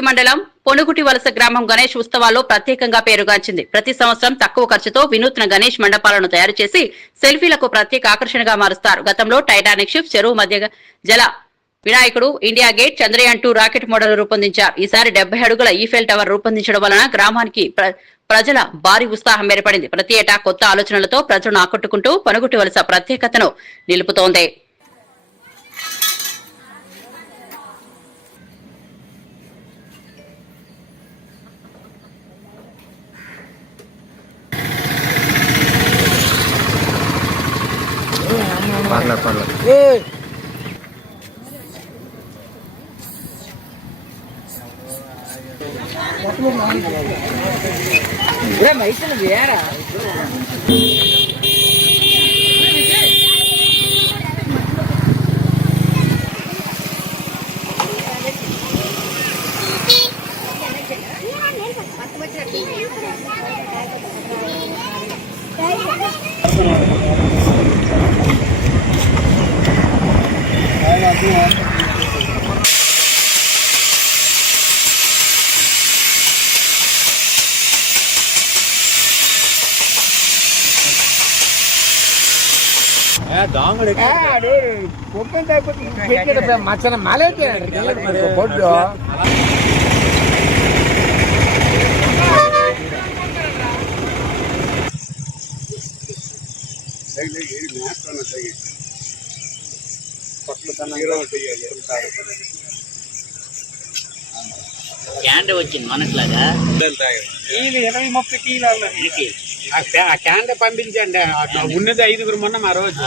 పాలకుర్తి మండలం పొనుగుటి వలస గ్రామం గణేష్ ఉత్సవాల్లో ప్రత్యేకంగా పేరుగాంచింది. ప్రతి సంవత్సరం తక్కువ ఖర్చుతో వినూత్న గణేష్ మండపాలను తయారు చేసి సెల్ఫీలకు ప్రత్యేక ఆకర్షణగా మారుస్తారు. గతంలో టైటానిక్ షిప్, చెరువు మధ్య జల వినాయకుడు, India gate, Chandrayaan 2 rocket model రూపొందించారు. ఈసారి 70 అడుగుల ఈఫెల్ టవర్ రూపొందించడం వలన గ్రామానికి ప్రజల భారీ ఉత్సాహం ఏర్పడింది. ప్రతి ఏటా కొత్త ఆలోచనలతో ప్రజలను ఆకట్టుకుంటూ పొనుగుటి వలస ప్రత్యేకతను నిలుపుతోంది. మచ్చన మలైతే పొడ్డు క్యాండ్ వచ్చింది మనట్లాగా 20-30 కిలోలు ఆ క్యాండ్ పంపించండి. ఉన్నది 5గురు మొన్న మా రోజు